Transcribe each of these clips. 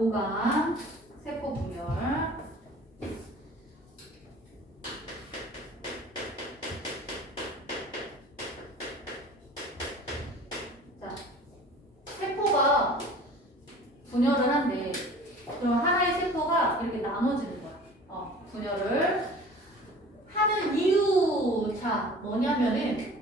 보관, 세포 분열. 자, 세포가 분열을 한대. 그럼 하나의 세포가 이렇게 나눠지는 거야. 분열을 하는 이유. 자, 뭐냐면은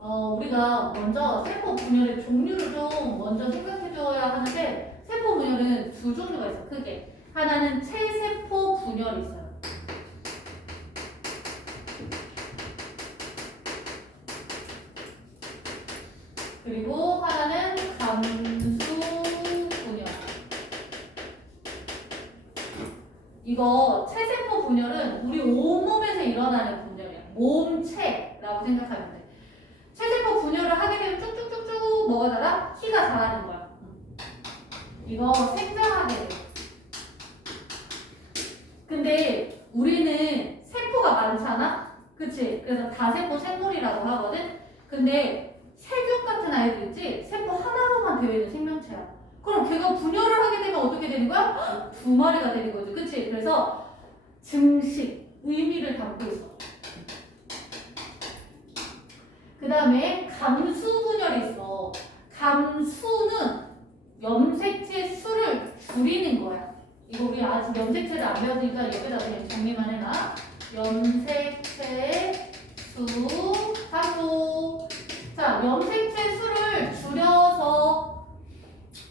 우리가 먼저 세포 분열의 종류를 좀 먼저 생각해줘야 하는데, 세포 분열은 두 종류가 있어, 크게. 하나는 체세포 분열이 있어요. 그리고 하나는 감수 분열. 이거 체세포 분열은 우리 온몸에서 일어나는 분열이야. 몸체라고 생각하면 돼. 체세포 분열을 하게 되면 쭉쭉쭉쭉 뭐가 자라? 키가 자라는 거야. 이거 생장하게 돼. 근데 우리는 세포가 많잖아? 그치? 그래서 다세포 생물이라고 하거든? 근데 세균 같은 아이들 있지? 세포 하나로만 되어 있는 생명체야. 그럼 걔가 분열을 하게 되면 어떻게 되는 거야? 두 마리가 되는 거지. 그치? 그래서 증식, 의미를 담고 있어. 그 다음에 감수 분열이 있어. 감수는 염색체 수를 줄이는 거야. 이거 우리 아직 염색체를 안 배웠으니까 여기다 그냥 정리만 해놔. 염색체 수 감소. 자, 염색체 수를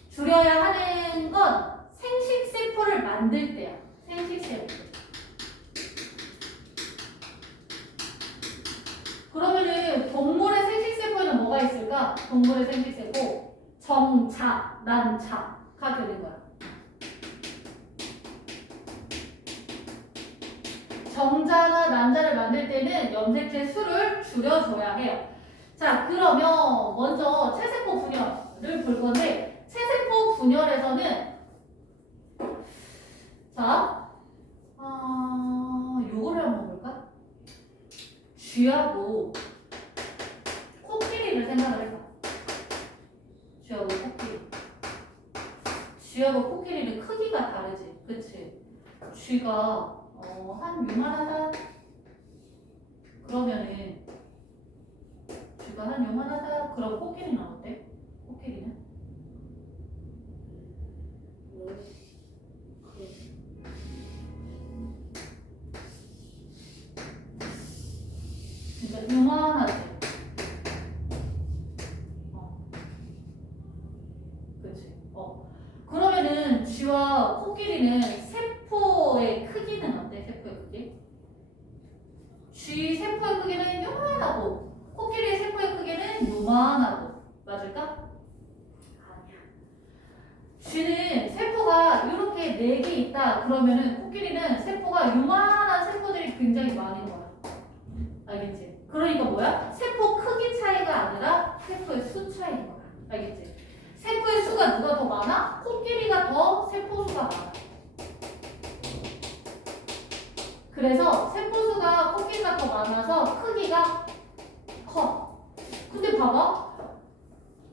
줄여야 하는 건 생식세포를 만들 때야. 생식세포. 그러면은 동물의 생식세포에는 뭐가 있을까? 동물의 생식세포 정자, 난자가 되는 거야. 정자나 난자를 만들 때는 염색체 수를 줄여줘야 해요. 자, 그러면 먼저 체세포 분열을 볼 건데, 체세포 분열에서는 자, 요거를 한번 볼까? 쥐하고 코끼리를 생각을 해봐. 쥐하고 코끼리. 쥐하고 코끼리는 크기가 다르지, 그치? 쥐가 한 요만하다. 그러면은 쥐가 한 요만하다. 그럼 코끼리는 어때? 코끼리는? 그러니까 요만하지. 그치? 그러면은 쥐와 코끼리는 세포의 크기는 어때? 세포의 크기? 쥐 세포의 크기는 요만하고 코끼리 세포의 크기는 요만하고. 맞을까? 아니야. 쥐는 세포가 이렇게 4개 있다. 그러면은 코끼리는 세포가 요만한 세포들이 굉장히 많은 거야. 알겠지? 그러니까 뭐야? 세포 크기 차이가 아니라 세포의 수 차이인 거야. 알겠지? 세포의 수가 누가 더 많아? 코끼리가 더 세포 수가 많아. 그래서 세포 수가 코끼리가 더 많아서 크기가 커. 근데 봐봐.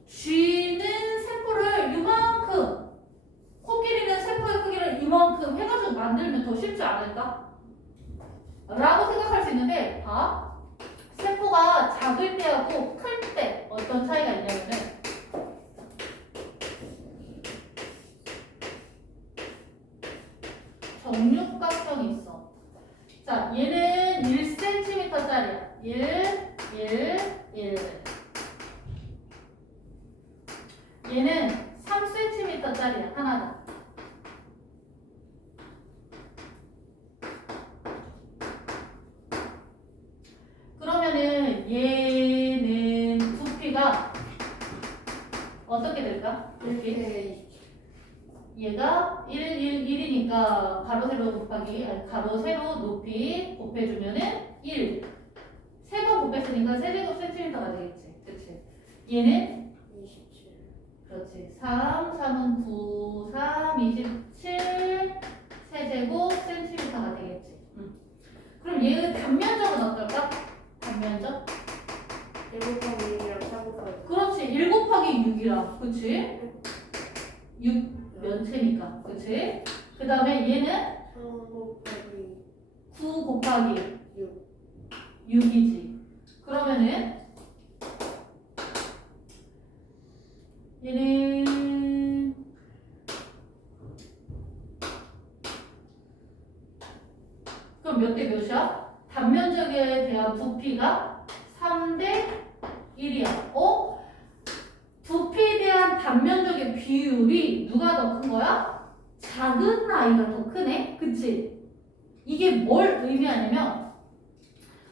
쥐는 세포를 이만큼, 코끼리는 세포의 크기를 이만큼 해가지고 만들면 더 쉽지 않을까? 라고 생각할 수 있는데, 봐. 세포가 작을 때하고 클 때 어떤 차이가 있냐면은, 정육각형이 있어. 자, 얘는 1cm짜리야. 1. 얘는 3cm짜리야. 하나다. 그러면은 얘는 부피가 어떻게 될까? 부피. 얘가 1이니까 가로 세로 곱하기 가로 세로 높이 곱해주면은 1. 3번 곱했으니까 세제곱 센티미터가 되겠지. 그치? 얘는 27. 그렇지. 3은 9, 3, 27 세제곱 센티미터가 되겠지. 그럼 얘의 단면적은 어떨까? 단면적? 1 곱하기 1이랑 4 곱하기 그렇지. 1 곱하기 6이라. 그치? 6 면체니까. 그치? 그 다음에 얘는 9 곱하기 6이지. 그러면은 얘는 그럼 몇 대 몇이야? 단면적에 대한 부피가 3대 1이야. 어? 부피에 대한 단면적의 비율이 누가 더 큰 거야? 작은 아이가 더 크네? 그치? 이게 뭘 의미하냐면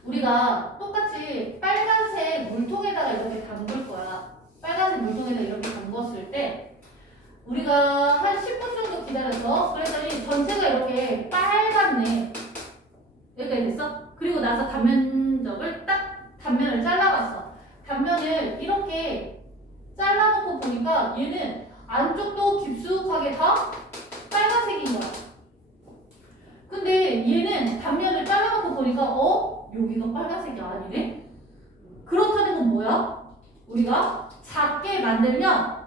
우리가 똑같이 빨간색 물통에다가 이렇게 담글 거야. 빨간색 물통에다 이렇게 담궜을 때 우리가 한 10분 정도 기다렸어. 그랬더니 전체가 이렇게 빨갛네. 여기까지 됐어? 그리고 나서 단면적을 딱 단면을 잘라봤어. 단면을 이렇게 잘라놓고 보니까 얘는 안쪽도 깊숙하게 다 빨간색인 거야. 근데 얘는 단면을 잘라놓고 보니까 여기가 빨간색이 아니네? 그렇다는 건 뭐야? 우리가 작게 만들면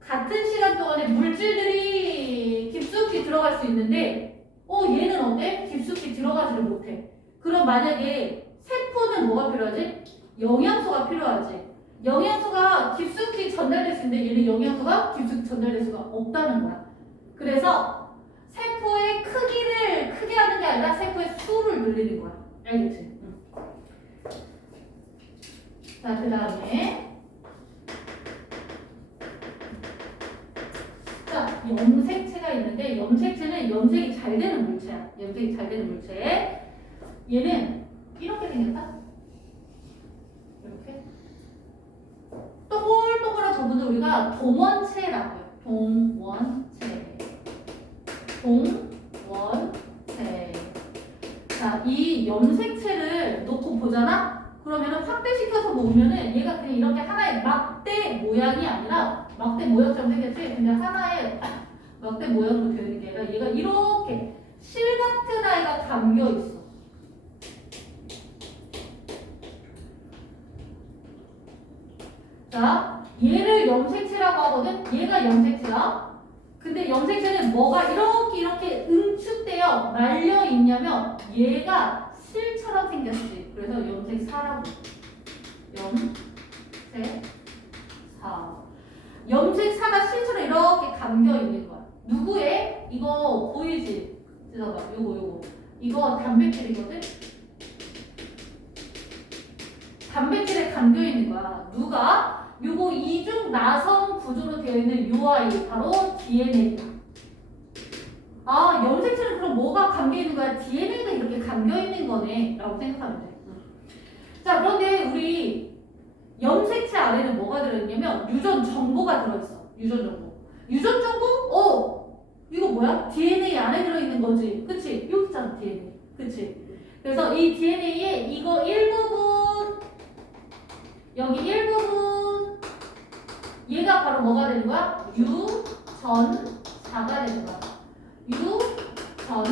같은 시간 동안에 물질들이 깊숙이 들어갈 수 있는데 얘는 어때? 깊숙이 들어가지를 못해. 그럼 만약에 세포는 뭐가 필요하지? 영양소가 필요하지. 영양소가 깊숙이 전달될 수 있는데 얘는 영양소가 깊숙이 전달될 수가 없다는 거야. 그래서 세포의 크기를 크게 하는 게 아니라 세포의 수를 늘리는 거야. 알겠지? 응. 자, 그 다음에 자, 염색체가 있는데 염색체는 염색이 잘 되는 물체야. 염색이 잘 되는 물체. 얘는 이렇게 생겼다. 이렇게 동글동글한 부분을 우리가 동원체라고 해요. 동원체. 동원체. 자, 이 염색체를 놓고 보잖아? 그러면은 확대시켜서 보면은 얘가 그냥 이렇게 하나의 막대 모양이 아니라 막대 모양처럼 생겼지? 근데 하나의 막대 모양으로 되어 있는 게 아니라 얘가 이렇게 실 같은 아이가 감겨 있어. 자, 얘를 염색체라고 하거든? 얘가 염색체야. 근데 염색체는 뭐가 이렇게 응축되어 말려 있냐면 얘가 실처럼 생겼지. 그래서 염색사라고. 염색사. 염색사가 실처럼 이렇게 감겨 있는 거야. 누구의? 이거 보이지? 봐봐. 요거. 이거 단백질이거든? 단백질에 감겨 있는 거야. 누가? 요거 이중 나성 구조로 되어 있는 요 아이 바로 DNA다. 아, 염색체는 그럼 뭐가 감겨 있는 거야? DNA가 이렇게 감겨 있는 거네 라고 생각하면 돼. 자, 그런데 우리 염색체 안에는 뭐가 들어있냐면 유전 정보가 들어있어. 유전 정보. 유전 정보? 이거 뭐야? DNA 안에 들어있는 거지. 그치? 여기 있잖아, DNA. 그치? 그래서 이 DNA에 이거 일부분, 여기 일부분, 얘가 바로 뭐가 되는 거야? 유전자가 되는 거야. 유전자.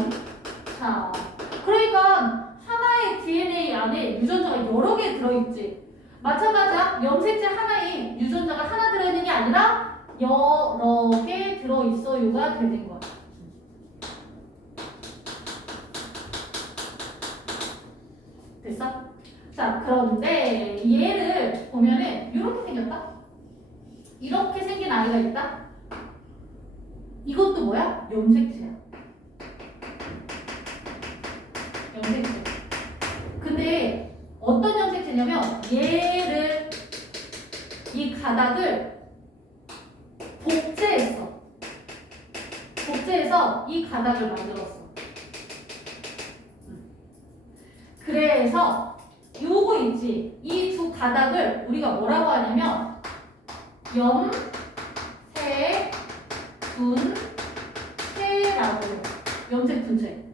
그러니까 하나의 DNA 안에 유전자가 여러 개 들어있지. 마찬가지야. 염색체 하나에 유전자가 하나 들어있는 게 아니라 여러 개 들어있어요가 되는 거야. 됐어? 자, 그런데 얘를 보면은 이렇게 생겼다. 이렇게 생긴 아이가 있다. 이것도 뭐야? 염색체야. 염색체. 근데 어떤 염색체냐면 얘를 이 가닥을 복제했어. 복제해서 이 가닥을 만들었어. 그래서 요거 있지. 이 두 가닥을 우리가 뭐라고 하냐면 염색분체라고 해요. 염색분체.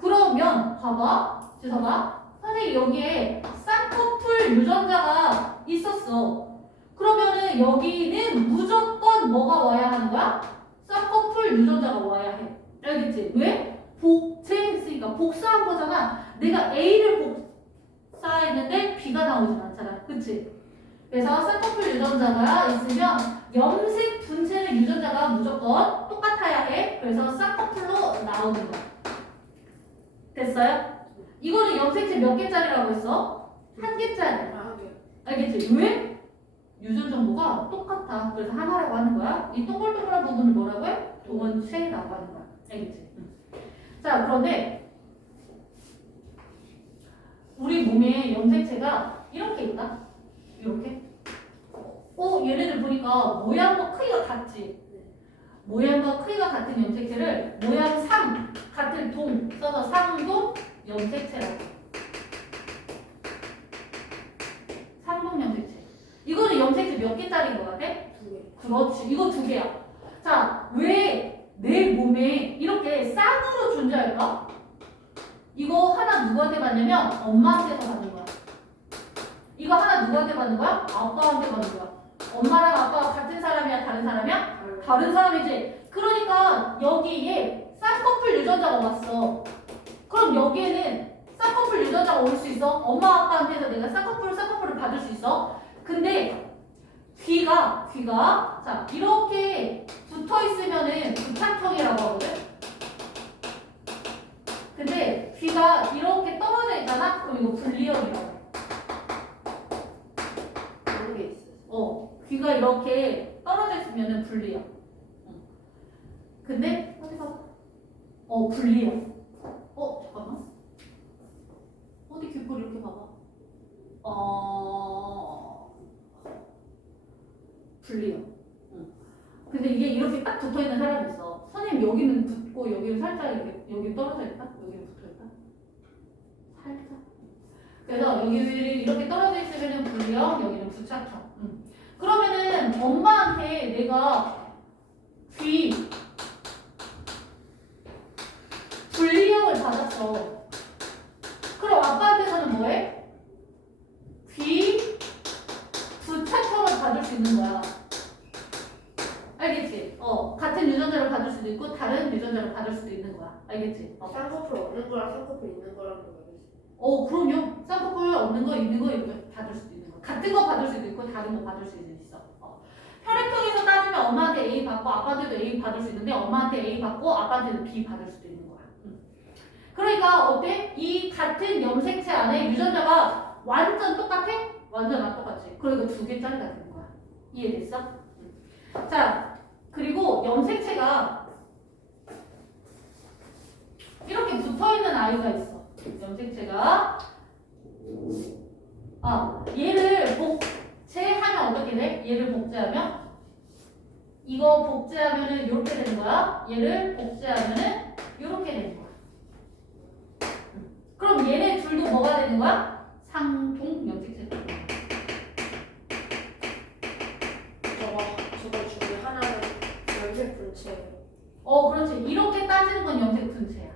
그러면 봐봐. 선생님 여기에 쌍꺼풀 유전자가 있었어. 그러면은 여기는 무조건 뭐가 와야 하는 거야? 쌍꺼풀 유전자가 와야 해. 알겠지? 왜? 복제했으니까 복사한 거잖아. 내가 A를 복사했는데 B가 나오진 않잖아. 그치? 그래서 쌍꺼풀 유전자가 있으면 염색 분체는 유전자가 무조건 똑같아야 해. 그래서 쌍꺼풀로 나오는 거야. 됐어요? 이거는 염색체 몇 개짜리라고 했어? 한 개짜리. 알겠지? 왜? 유전 정보가 똑같아. 그래서 하나라고 하는 거야. 이 동글동글한 부분을 뭐라고 해? 동원체라고 하는 거야. 알겠지? 자, 그런데 우리 몸에 염색체가 이렇게 있다. 이렇게. 얘네들 보니까 모양과 크기가 같지. 모양과 크기가 같은 염색체를 모양 상 같은 동 써서 상동 염색체라고. 상동 염색체. 이거는 염색체 몇 개짜리인 것 같아? 2개. 그렇지. 이거 2개야. 자, 왜 내 몸에 이렇게 쌍으로 존재할까? 이거 하나 누구한테 받냐면 엄마한테서 받는 거야. 이거 하나 누구한테 받는 거야? 아빠한테 받는 거야. 엄마랑 아빠가 같은 사람이야? 다른 사람이야? 다른 사람이지. 그러니까 여기에 쌍꺼풀 유전자가 왔어. 그럼 여기에는 쌍꺼풀 유전자가 올 수 있어? 엄마 아빠한테서 내가 쌍꺼풀을 받을 수 있어? 근데 귀가 자 이렇게 붙어 있으면은 부착형이라고 하거든. 근데 귀가 이렇게 떨어져 있잖아. 그럼 이거 분리형이라고 해. 그런 게 있어. 귀가 이렇게 떨어져 있으면은 분리형. 근데 어디 봐봐. 분리형. 잠깐만. 어디 귓볼 이렇게 봐봐. 분리형. 근데 이게 이렇게 딱 붙어 있는 사람이 있어. 선생님 여기는 붙고 여기는 살짝 이렇게 여기 떨어져 있다. 여기는 붙어 있다. 살짝. 그래서 여기 이렇게 떨어져 있으면은 분리형, 여기는 부착형. 그러면은 엄마한테 내가 귀 분리형을 받았어. 그럼 아빠한테서는 뭐해? 귀 부착형을 받을 수 있는 거야. 알겠지? 같은 유전자를 받을 수도 있고 다른 유전자를 받을 수도 있는 거야. 알겠지? 쌍꺼풀 없는 거랑 쌍꺼풀 있는 거랑 다르지. 그럼요. 쌍꺼풀 없는 거, 있는 거 이렇게 받을 수도 있는 거. 같은 거 받을 수도 있고 다른 거 받을 수도 있어. 혈액형에서 따지면 엄마한테 A 받고 아빠한테도 A 받을 수 있는데 엄마한테 A 받고 아빠한테도 B 받을 수도 있는 거야. 그러니까 어때? 이 같은 염색체 안에 유전자가 완전 똑같아? 완전 안 똑같지. 그러니까 2개짜리가 되는 거야. 이해됐어? 자, 그리고 염색체가 이렇게 붙어있는 아이가 있어. 염색체가 얘를 복제하면 어떻게 돼? 얘를 복제하면 이거 복제하면은 이렇게 되는 거야. 얘를 복제하면은 이렇게 되는 거야. 그럼 얘네 둘도 뭐가 되는 거야? 상동 염색체. 저거 중에 하나는 염색 분체. 그렇지. 이렇게 따지는 건 염색 분체야.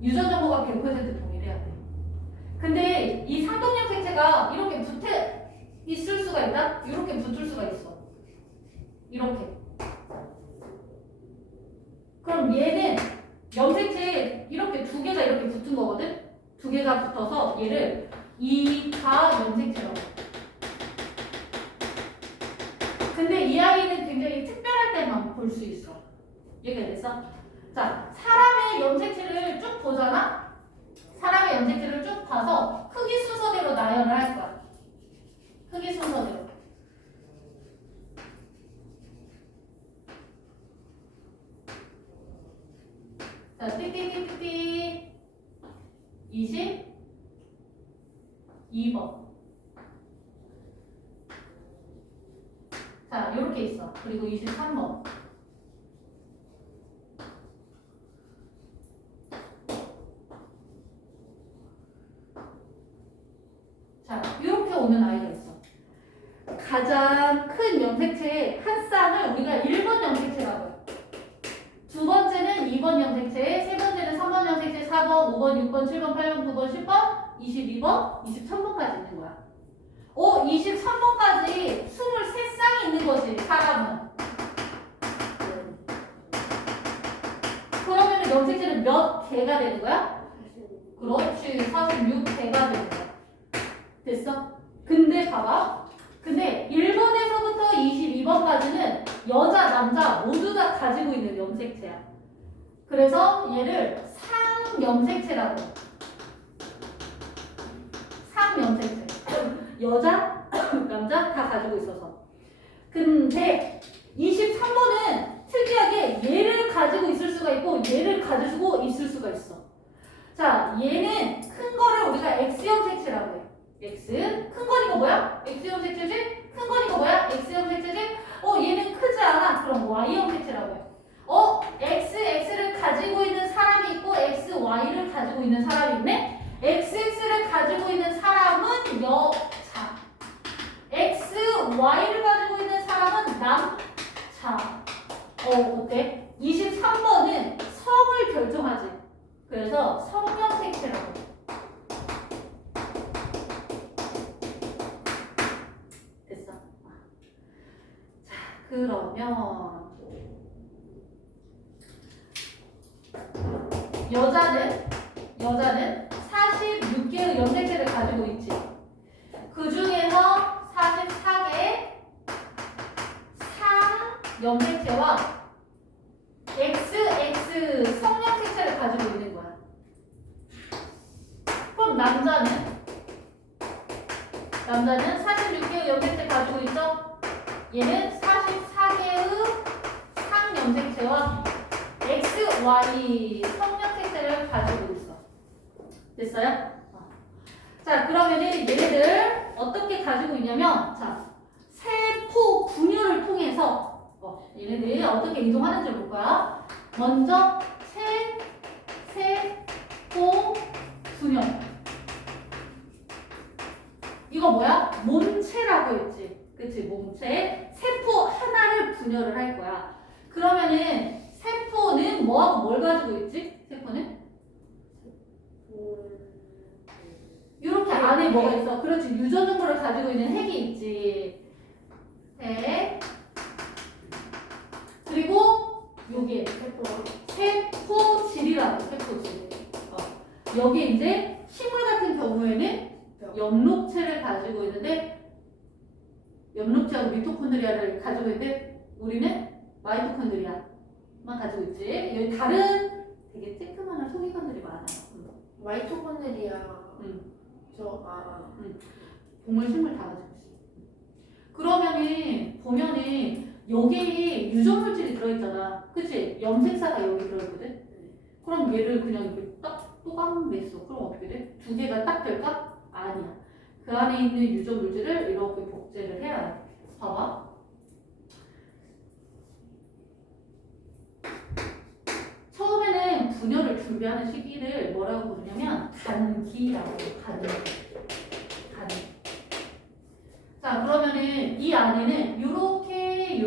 유전 정보가 100% 동일해야 돼. 근데 이 상동 염색체가 이렇게 붙어 있을 수가 있다? 이렇게 붙을 수가 있어. 이렇게. 그럼 얘는 염색체 이렇게 2개가 이렇게 붙은 거거든? 2개가 붙어서 얘를 이가 염색체라고 해. 근데 이 아이는 굉장히 특별할 때만 볼 수 있어. 이해가 됐어? 자, 사람의 염색체를 쭉 보잖아? 사람의 염색체를 쭉 봐서 크기 순서대로 나열을 할 거야. 크기 순서대로. 자, 띠띠띠띠 22번. 자, 요렇게 있어. 그리고 23번. 자, 이렇게 오는 아이가 있어. 가장 큰 염색체의 한 쌍을 우리가 1번 염색체라고 해. 두 번째는 2번 염색체, 세 번째는 3번 염색체, 4번, 5번, 6번, 7번, 8번, 9번, 10번, 22번, 23번까지 있는 거야. 23번까지 23쌍이 있는 거지, 사람은. 그러면 염색체는 몇 개가 되는 거야? 그렇지, 46개가 되는 거야. 됐어? 근데 봐봐. 근데 1번에서부터 22번까지는 여자, 남자 모두 다 가지고 있는 염색체야. 그래서 얘를 상염색체라고 해. 상염색체. 여자, 남자 다 가지고 있어서. 근데 23번은 특이하게 얘를 가지고 있을 수가 있고 얘를 가지고 있을 수가 있어. 자, 얘는 큰 거를 우리가 X형 색채라고 해. X. 큰 거니까 뭐야? X형 색채지? 큰 거니까 뭐야? X형 색채지? 얘는 크지 않아. 그럼 Y형 색채라고 해. X를 가지고 있는 사람이 있고 XY를 가지고 있는 사람이 있네? XX를 가지고 있는 사람은 여자. XY를 가지고 있는 사람은 남자. 어때? 23번은 성을 결정하지. 그래서 성형 색채라고 해. 됐어. 자, 그러면 여자는 46개의 염색체를 가지고 있지. 그 중에서 44개의 상염색체와 XX 성염색체를 가지고 있는 거야. 그럼 남자는 46개의 염색체 가지고 있어. 얘는 44개의 상염색체와 XY 성염색체를 가지고 있어. 됐어요? 자, 그러면은 얘네들 어떻게 가지고 있냐면, 자, 세포 분열을 통해서 얘네들이 어떻게 이동하는지 볼 거야. 먼저 세포 분열. 이거 뭐야? 몸체라고 했지. 그치? 몸체. 세포 하나를 분열을 할 거야. 그러면은 세포는 뭐하고 뭘 가지고 있지? 세포는? 이렇게 안에 뭐가 있어? 그렇지. 유전물을 가지고 있는 핵이 있지. 핵. 그리고 여기 세포질이라고. 세포질. 여기 이제 식물 같은 경우에는 엽록체를 가지고 있는데, 엽록체하고 미토콘드리아를 가지고 있는데 우리는 마이토콘드리아만 가지고 있지. 여기 다른 되게 쬐끄만한 소기관들이 많아요. 마이토콘드리아. 동물, 식물 다 가지고 있어. 그러면은 보면은 여기에 유전물질이 들어있잖아. 그치? 염색사가 여기 들어있거든? 그럼 얘를 그냥 이렇게 딱 또감 냈어. 그럼 어떻게 돼? 두 개가 딱 될까? 아니야. 그 안에 있는 유전물질을 이렇게 복제를 해야 해. 봐봐. 처음에는 분열을 준비하는 시기를 뭐라고 부르냐면 간기라고 해요. 간기. 자, 그러면은 이 안에는 요렇게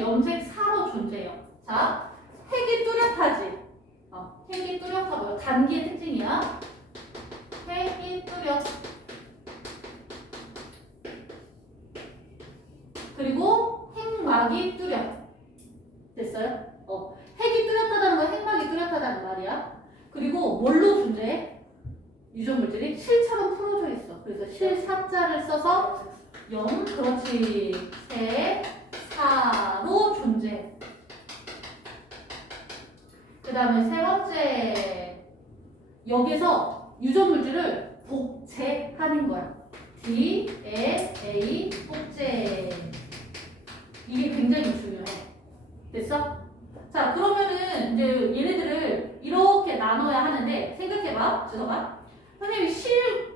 염색사로 존재해요. 자, 핵이 뚜렷하지. 핵이 뚜렷하고요. 간기의 특징이야. 핵이 뚜렷. 그리고 핵막이 뚜렷. 됐어요? 핵이 뚜렷하다는 건 핵막이 뚜렷하다는 말이야. 그리고 뭘로 존재해? 유전물질이 실처럼 풀어져 있어. 그래서 실사자를 써서 그렇지. 사로 존재. 그 다음에 세 번째, 여기서 유전물질을 복제하는 거야. DNA 복제. 이게 굉장히 중요해. 됐어? 자, 그러면은 이제 얘네들을 이렇게 나눠야 하는데, 생각해봐. 들어봐. 선생님이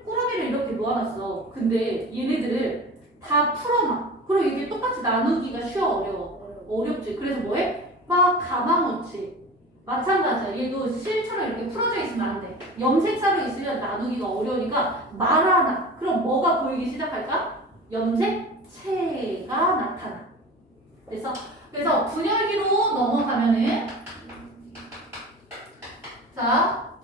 꾸러미를 이렇게 놓아놨어. 근데 얘네들을 다 풀어놔. 그럼 이게 똑같이 나누기가 쉬워, 어려워? 어렵지. 그래서 뭐해? 막 감아놓지. 마찬가지야. 얘도 실처럼 이렇게 풀어져 있으면 안 돼. 염색사로 있으면 나누기가 어려우니까 말아놔. 그럼 뭐가 보이기 시작할까? 염색체가 나타나. 그래서 분열기로 넘어가면은, 자,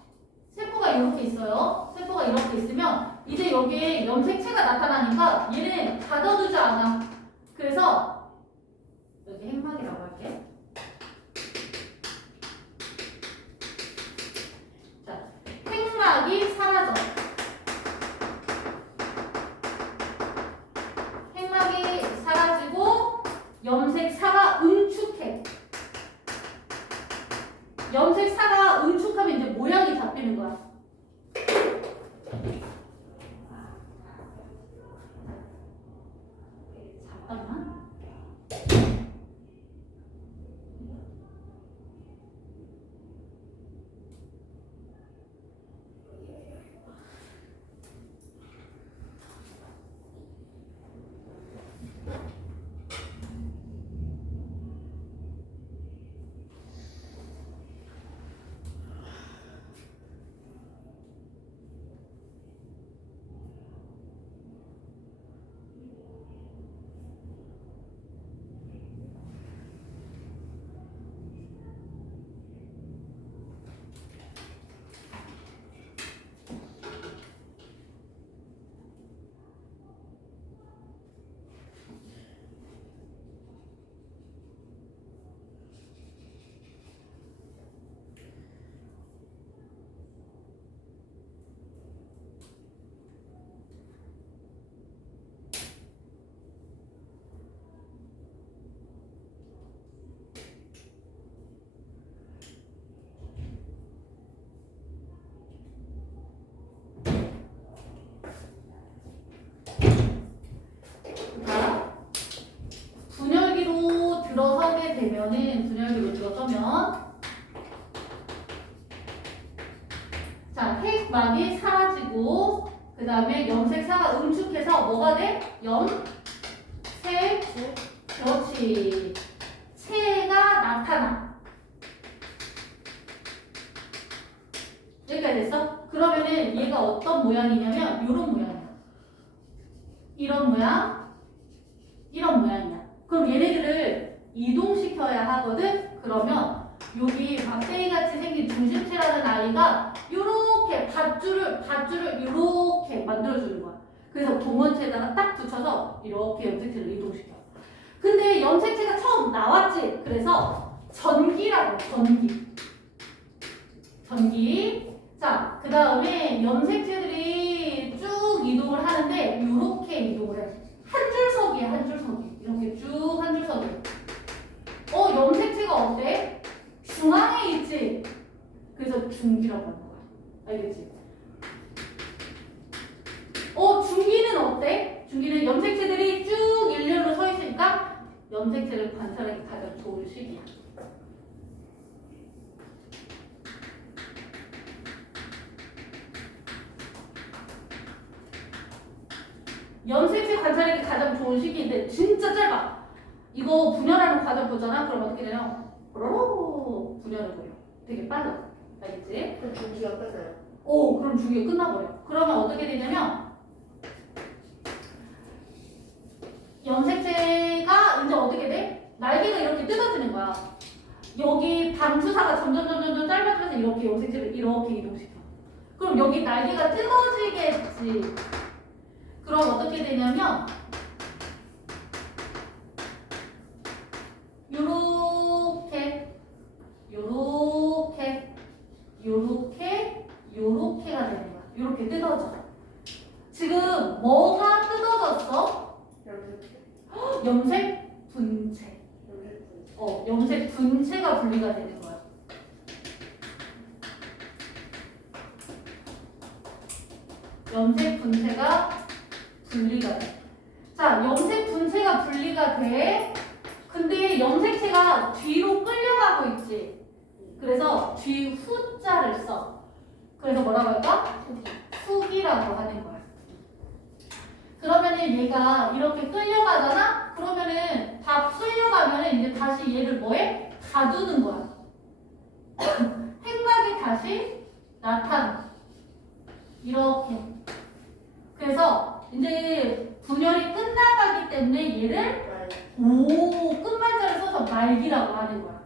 세포가 이렇게 있어요. 세포가 이렇게 있으면 이제 여기에 염색체가 나타나니까 얘는 가둬두지 않아. 그래서 여기 핵막이라고 할게. 자, 핵막이 사라져. 염색 4가 응축하면 이제 모양이 잡히는 거야. 잠깐만. 자, 분열기로 들어서게 되면은 분열기로 들어서면 자, 핵막이 사라지고 그 다음에 염색사가 응축해서 뭐가 돼? 염색 그렇지 체가 나타나. 여기까지 됐어? 그러면은 얘가 어떤 모양이냐면 이런 모양이야. 이런 모양, 이런 모양이야. 그럼 얘네들을 이동시켜야 하거든? 그러면 여기 막대기같이 생긴 중심체라는 아이가 요렇게 밧줄을 요렇게 만들어주는 거야. 그래서 동원체에다가 딱 붙여서 이렇게 염색체를 이동시켜. 근데 염색체가 처음 나왔지? 그래서 전기라고, 전기. 자, 그 다음에 염색체들이 쭉 이동을 하는데 요렇게 이동을 해. 한 줄석이야, 한 줄석이. 이렇게 쭉 한 줄석이. 염색체가 어때? 중앙에 있지? 그래서 중기라고 하는 거야. 알겠지? 중기는 어때? 중기는 염색체들이 쭉 일렬로 서 있으니까 염색체를 관찰하기 가장 좋은 시기야. 염색체 관찰하기 가장 좋은 시기인데 진짜 짧아. 이거 분열하는 과정 보잖아. 그럼 어떻게 되냐? 뽀로로 분열을 보여. 되게 빨라. 알겠지? 그럼 중기가 끝나요. 그럼 중기가 끝나버려. 그러면 어떻게 되냐면 염색체가 이제 어떻게 돼? 날개가 이렇게 뜯어지는 거야. 여기 방수사가 점점 짧아지면서 이렇게 염색체를 이렇게 이동시켜. 그럼 여기 날개가 뜯어지겠지. 그럼 어떻게 되냐면 요렇게가 되는 거야. 요렇게 뜯어져. 지금 뭐가 뜯어졌어? 염색 분체. 염색 분체가 분리가 되는 거야. 염색 분체가 분리가 돼. 자, 염색 분체가 분리가 돼. 근데 염색체가 뒤로 끌려가고 있지. 그래서 뒤 후자를 써. 그래서 뭐라고 할까? 후기라고 하는 거야. 그러면은 얘가 이렇게 끌려가잖아? 그러면은 다 끌려가면은 이제 다시 얘를 뭐해? 가두는 거야. 핵막이 다시 나타나. 이렇게. 그래서 이제 분열이 끝나가기 때문에 얘를 끝말자를 써서 말기라고 하는 거야.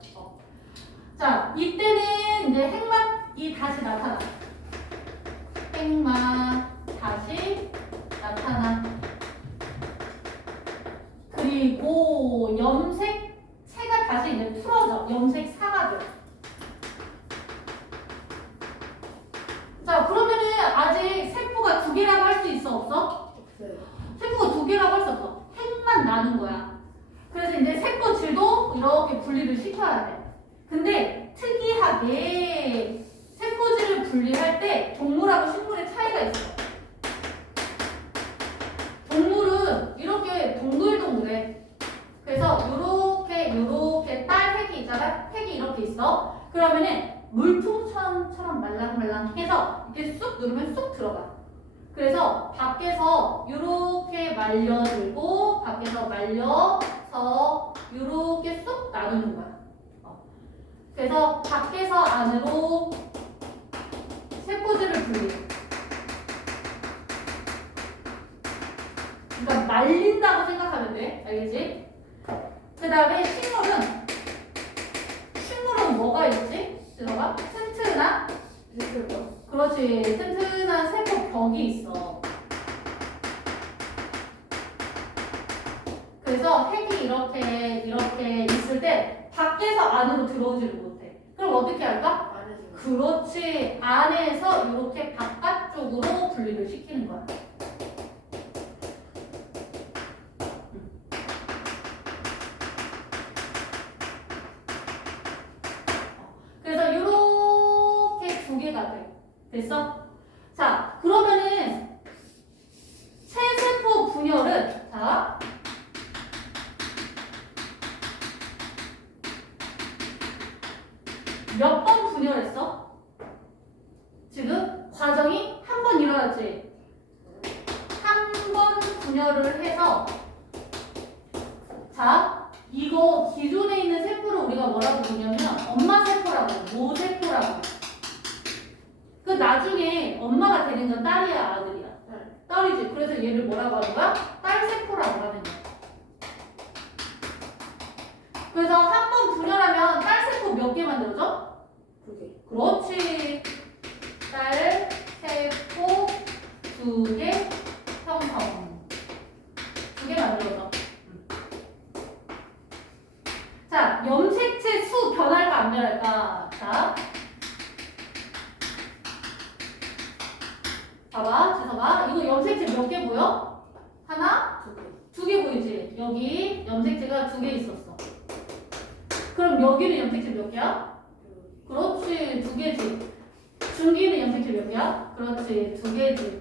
자, 이때는 이제 핵막이 다시 나타나. 핵막 다시 나타나. 그리고 염색체가 다시 이제 풀어져. 염색사가 돼. 자, 그러면은 아직 세포가 두 개라고 할 수 있어, 없어? 없어요. 세포가 두 개라고 할 수 없어. 핵만 나는 거야. 그래서 이제 세포질도 이렇게 분리를 시켜야 돼. 근데 특이한 유일하게 세포질을 분리할 때 동물하고 식물의 차이가 있어. 동물은 이렇게 동글동글해. 그래서 요렇게 딸 핵이 있잖아. 핵이 이렇게 있어. 그러면은 물풍선처럼 말랑말랑해서 이렇게 쑥 누르면 쑥 들어가. 그래서 밖에서 요렇게 말려들고 밖에서 말려서 요렇게 쑥 나누는 거야. 그래서 밖에서 안으로 세포질을 분리해. 그러니까 말린다고 생각하면 돼. 알겠지? 그 다음에 식물은 뭐가 있지? 들어가? 튼튼한? 그렇지. 튼튼한 세포 벽이 있어. 그래서 핵이 이렇게 있을 때 밖에서 안으로 들어오지를 못해. 그럼 어떻게 할까? 그렇지. 안에서 이렇게 바깥쪽으로 분리를 시키는 거야. 그래서 이렇게 두 개가 돼. 됐어? 자, 그러면은 체세포 분열은 자 몇 번 분열했어? 지금 과정이 한 번 일어났지? 한 번 분열을 해서 자, 이거 기존에 있는 세포를 우리가 뭐라고 부르냐면 엄마 세포라고 모세포라고. 그 나중에 엄마가 되는 건 딸이야 아들이야? 딸이지. 그래서 얘를 뭐라고 하는 거야? 딸세포라고 하는 거야. 그래서 한 번 분열하면 딸세포 몇 개 만들어져? 2개. 그렇지. 딸세포 2개 형성. 2개 만들어져. 자, 염색체 수 변할까 안 변할까? 자, 봐봐, 재석아. 이거 염색체 몇 개 보여? 하나? 2개 보이지? 여기 염색체가 2개 있었어. 그럼 여기는 염색체 몇 개야? 그렇지, 2개지. 중기는 염색체 몇 개야? 그렇지, 2개지.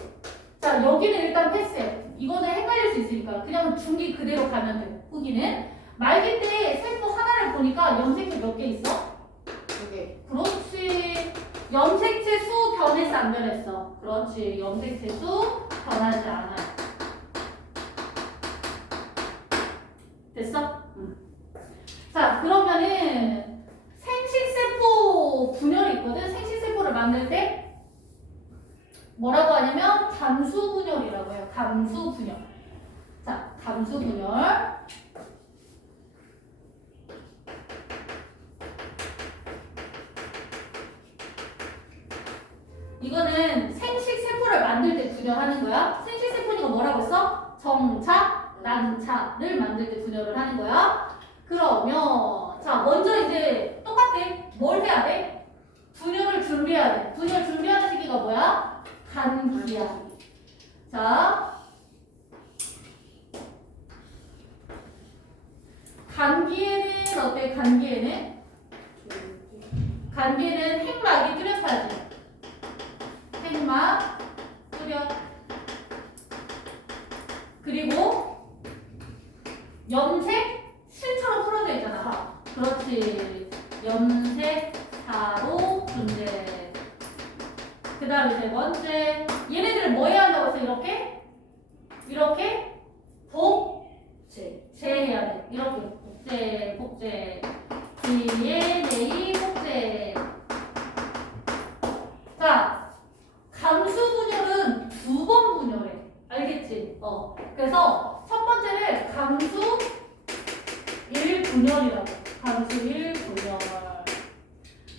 자, 여기는 일단 패스해. 이거는 헷갈릴 수 있으니까 그냥 중기 그대로 가면 돼. 후기는 말기 때 세포 하나를 보니까 염색체 몇 개 있어? 2개. 그렇지. 염색체 수 변했어 안 변했어? 그렇지. 염색체 수 변하지 않아요. 됐어? 자, 그러면은 생식세포 분열이 있거든. 생식세포를 만들 때 뭐라고 하냐면 감수분열이라고 해요. 감수분열. 자, 감수분열. 이거는 생식세포를 만들 때 분열하는 거야. 생식세포니까 뭐라고 했어? 정차, 난차를 만들 때 분열을 하는 거야. 그러면 자, 먼저 이제 똑같아. 뭘 해야 돼? 분열을 준비해야 돼. 분열 준비하는 시기가 뭐야? 간기야. 자, 간기에는 어때? 간기에는 핵막이 뚜렷하지. 핵막 뚜렷. 그리고 염색 실처럼 풀어져 있잖아. 그렇지. 염색사로 분재. 그 다음에 세 번째. 얘네들을 뭐 해야 한다고 했어? 이렇게 복제해야 돼. 이렇게 복제. DNA 복제. 자, 감수분열은 2번 분열해. 알겠지? 그래서 첫 번째를 감수 1분열이라고. 감수 1분열.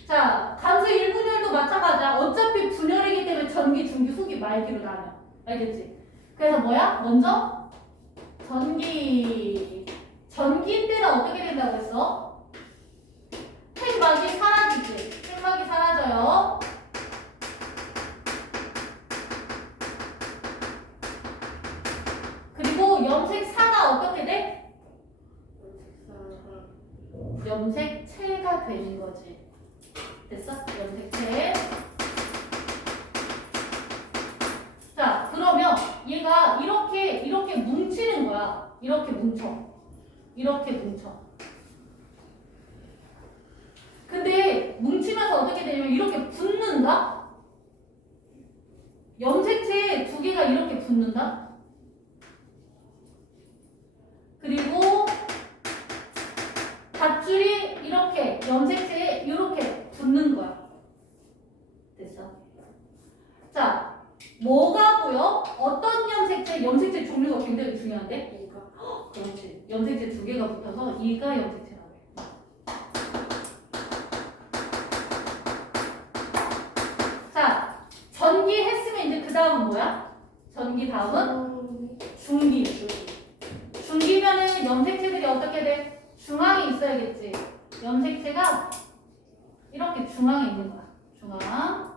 자, 감수 1분열도 마찬가지야. 어차피 분열이기 때문에 전기, 중기, 후기, 말기로 나눠. 알겠지? 그래서 뭐야? 먼저 전기. 전기 때는 어떻게 된다고 했어? 핵막이 사라지지. 핵막이 사라져요. 그리고 염색사가 어떻게 돼? 염색체가 되는 거지. 됐어? 염색체. 자, 그러면 얘가 이렇게 뭉치는 거야. 이렇게 뭉쳐. 이렇게 뭉쳐. 근데 뭉치면서 어떻게 되냐면 이렇게 붙는다? 염색체 두 개가 이렇게 붙는다? 그리고 밧줄이 이렇게 염색체에 이렇게 붙는 거야. 됐어? 자, 뭐가 보여? 어떤 염색체 종류가 굉장히 중요한데? 이거. 그렇지. 염색체 두 개가 붙어서 이가 염색체라고 해. 자, 전기 했으면 이제 그 다음은 뭐야? 전기 다음은 중기. 중기면은 염색체들이 어떻게 돼? 중앙에 있어야겠지. 염색체가 이렇게 중앙에 있는 거야. 중앙.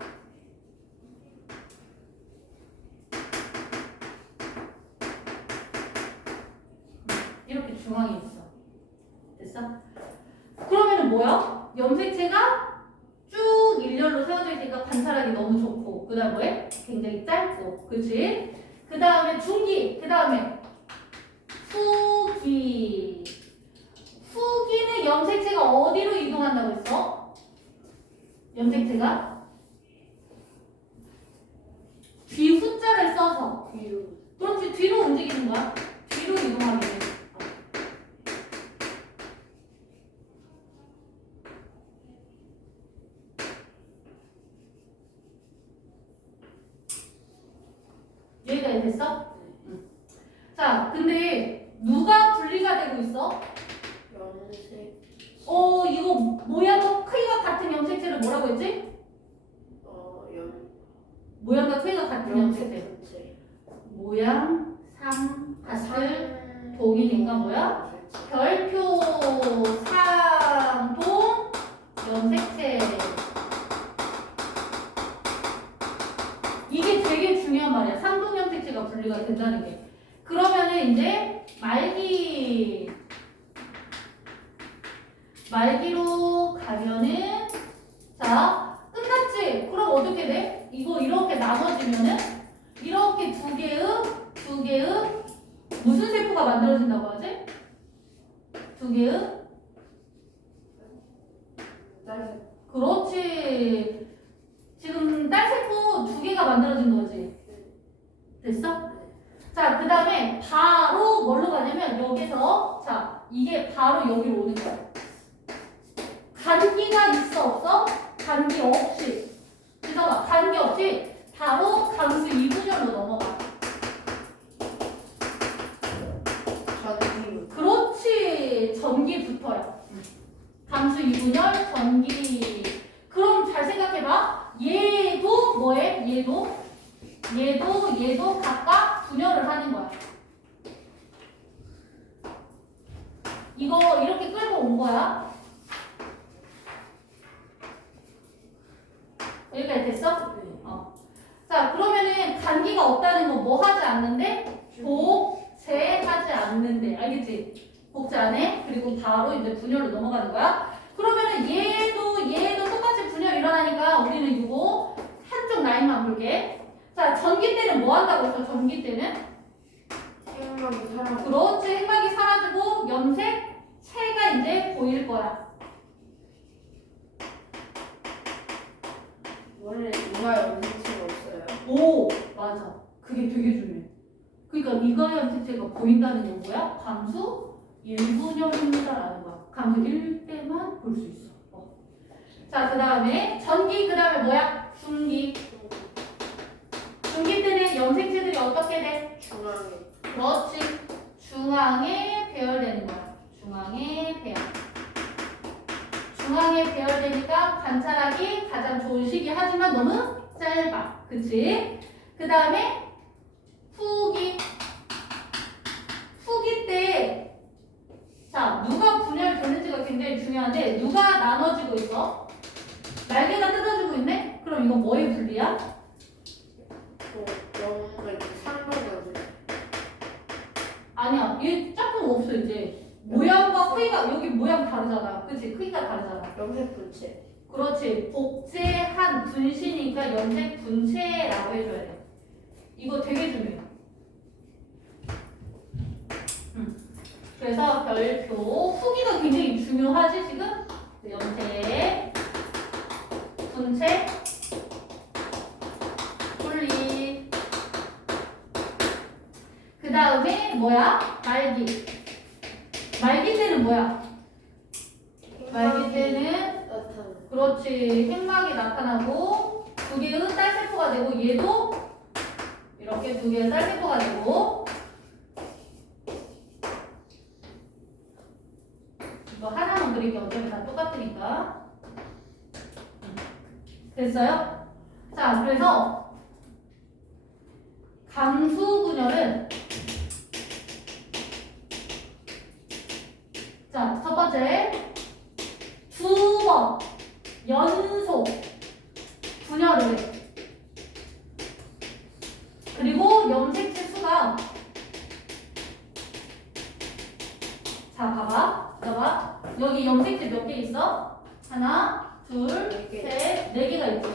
이렇게 중앙에 있어. 됐어? 그러면은 뭐야? 염색체가 쭉 일렬로 세워져 있으니까 관찰하기 너무 좋고, 그 다음 뭐해? 굉장히 짧고, 그치? 그 다음에 중기, 그 다음에 후기. 후기는 염색체가 어디로 이동한다고 했어? 염색체가 뒤후자를 써서. 뒤로. 그렇지, 뒤로 움직이는 거야. 뒤로 이동하게 돼. 여기까지 됐어? 응. 자, 근데 누가 분리가 되고 있어? 염색. 이거 모양과 크기가 같은 염색체를 뭐라고 했지? 모양과 크기가 같은 염색체. 염색. 모양, 상, 같을, 동이니까 뭐야? 별표, 상, 동, 염색체. 이게 되게 중요한 말이야. 상동 염색체가 분리가 된다는 게. 그러면은 이제 말기로 가면은 자, 끝났지? 그럼 어떻게 돼? 이거 이렇게 나눠지면은 이렇게 두 개의 무슨 세포가 만들어진다고 하지? 두 개의 그렇지. 지금 딸세포 두 개가 만들어진 거지. 됐어? 자, 그 다음에 바로 뭘로 가냐면 여기서 자, 이게 바로 여기로 오는 거야. 간기가 있어 없어? 간기 없이. 그래서 봐, 간기 없이 바로 강수 2분열로 넘어가. 전기. 그렇지. 전기 붙어요. 강수 2분열 전기. 그럼 잘 생각해봐. 얘도 뭐해? 얘도 각각 분열을 하는 거야. 이거 이렇게 끌고 온 거야. 여기까지 됐어? 자, 그러면은 간기가 없다는 거 뭐 하지 않는데? 복제하지 않는데. 알겠지? 복제 안 해? 그리고 바로 이제 분열로 넘어가는 거야. 그러면은 얘도 똑같이 분열 일어나니까 우리는 이거 한쪽 라인만 볼게. 자, 전기 때는 뭐 한다고 했어? 전기 때는? 생명이 사람. 그렇지. 핵막이 사라지고 염색체가 이제 보일 거야. 원래 누가 염색체가 없어요. 오, 맞아. 그게 되게 중요해. 그러니까 이가 염색체가 보인다는 건 뭐야? 감수 1분열입니다라는 거야. 감수 1때만 볼 수 있어. 자, 그 다음에 전기, 그 다음에 뭐야? 중기. 중기 때는 염색체들이 어떻게 돼? 중앙에. 그렇지. 중앙에 배열되는 거야. 중앙에 배열. 중앙에 배열되니까 관찰하기 가장 좋은 시기. 하지만 너무 짧아. 그치? 그 다음에 후기. 후기 때, 자, 누가 분열되는지가 굉장히 중요한데, 누가 나눠지고 있어? 날개가 뜯어지고 있네? 그럼 이건 뭐의 분리야? 뭔가 이렇게 상반되고. 아니야. 얘 짝꿍 없어, 이제. 모양과 크기가, 여기 모양 다르잖아. 그치? 크기가 다르잖아. 염색 분체. 그렇지. 복제한 분시니까 염색 분체라고 해줘야 돼. 이거 되게 중요해. 그래서 별표 후기가 굉장히 중요하지 지금? 염색 분체 분리. 그 다음에 뭐야? 말기. 말기 때는 뭐야? 말기 때는 나타나. 그렇지. 핵막이 나타나고 두 개의 딸세포가 되고 얘도 이렇게 두 개의 딸세포가 되고 이거 하나만 그리기 어차피 다 똑같으니까. 됐어요? 자, 그래서 감수분열은 자, 첫 번째 두 번 연속 분열을 해. 그리고 염색체 수가 자, 봐봐. 여기 염색체 몇 개 있어? 하나, 둘, 네 개. 셋, 네 개가 있지.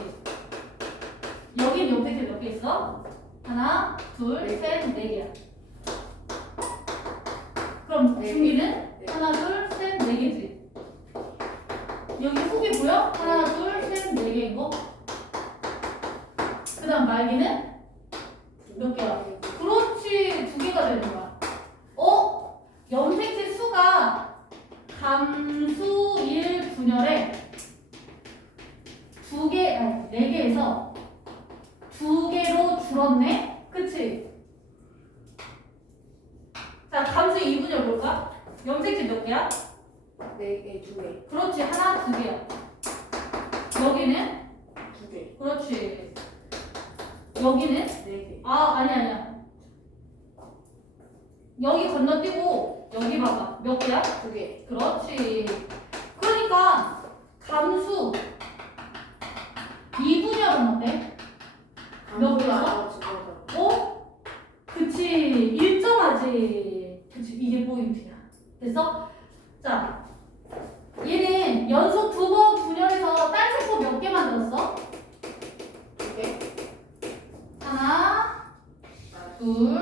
여긴 염색체 몇 개 있어? 하나, 둘, 네 개. 셋, 네 개야. 그럼 네 개. 중기는 네. 하나, 둘, 셋, 네 개지. 여기 후기 보여? 하나, 둘, 셋, 네 개인 거. 그 다음 말기는 몇 개야? 그렇지, 두 개가 되는 거야. 염색체 수가 감수일 분열에 네 개에서 두 개로 줄었네? 그치? 자, 감수 2분열 볼까? 염색체 몇 개야? 4개, 2개. 그렇지, 하나, 두 개야. 여기는? 2개. 그렇지. 여기는? 4개. 아니야. 여기 건너뛰고 여기 봐봐. 몇 개야? 2개. 그렇지. 그러니까 감수 2분열은 어때? 몇 개야? 그치. 일정하지. 그치. 이게 포인트야. 됐어? 자, 얘는 연속 두 번 분열해서 딸세포 몇 개 만들었어? 2개. 하나, 둘,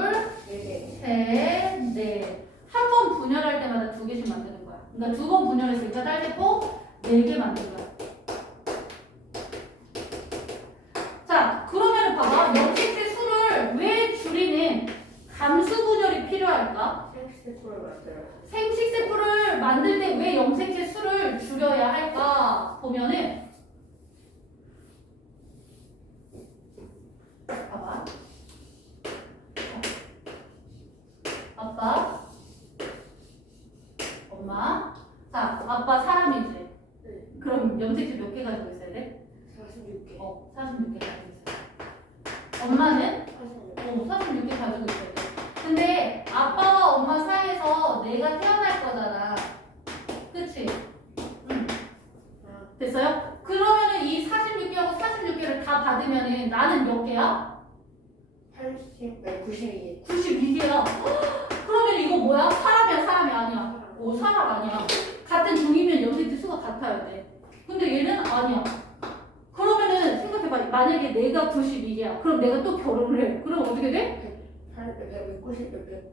4개. 셋, 넷. 한 번 분열할 때마다 두 개씩 만드는 거야. 그러니까 두 번 분열했으니까 딸세포 4개 만든 거야. 자, 그러면 봐봐. 염색체 수를 왜 줄이는 감수 분열이 필요할까? 생식세포를 만들어요. 생식세포를 만들 때 왜 염색체 수를 줄여야 할까? 보면은 봐봐. 아빠, 엄마. 자, 아빠 사람이지. 네. 그럼 염색체 몇 개 가지고 있어야 돼? 46개. 46개 가지고 있어요. 엄마는 46개. 46개 가지고 있어야 돼. 근데 아빠와 엄마 사이에서 내가 태어날 거잖아. 그치? 응. 됐어요? 그러면은 이 46개하고 46개를 다 받으면은 나는 몇 개야? 92개. 92개야. 그러면 이거 뭐야? 사람이야, 사람이 아니야? 사람 아니야. 같은 종이면 염색체 수가 같아야 돼. 근데 얘는 아니야. 그러면은 생각해봐. 만약에 내가 92개야. 그럼 내가 또 결혼을 해. 그럼 어떻게 돼? 184개가 돼.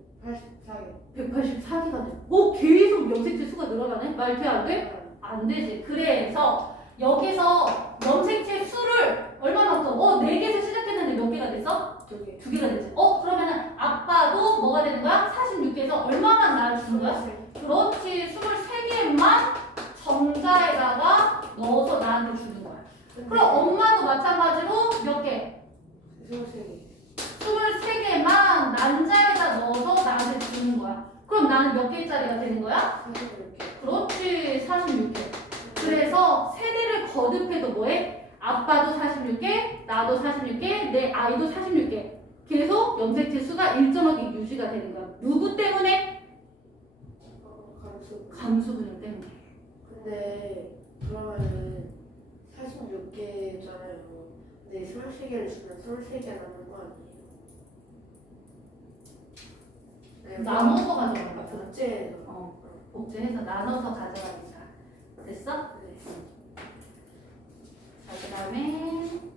계속 염색체 수가 늘어나네? 말 돼, 안 돼? 안 되지. 그래서 여기서 염색체 수를 얼마나 없어? 4개에서 시작했는데 몇 개가 됐어? 2개. 2개가 됐지. 그러면은 아빠도 뭐가 되는 거야? 46개에서 얼마만 나를 주는 거야? 그렇지. 23개만 정자에다가 넣어서 나한테 주는 거야. 그럼 엄마도 마찬가지로 몇 개? 23개. 23개만 난자에다 넣어서 나한테 주는 거야. 그럼 나는 몇 개짜리가 되는 거야? 46개. 그렇지. 46개. 그래서 세대를 거듭해도 뭐해? 아빠도 46개, 나도 46개, 내 아이도 46개. 계속 염색체 수가 일정하게 유지가 되는 거야. 누구 때문에? 감수. 감수분열 때문에. 근데 그러면은 46개잖아요. 근데 23개를 주면 23개 남는 거 아니에요? 나눠서 가져가는 거야. 복제해서. 복제해서 나눠서 가져가니까. 됐어? 네. 자, 그 다음에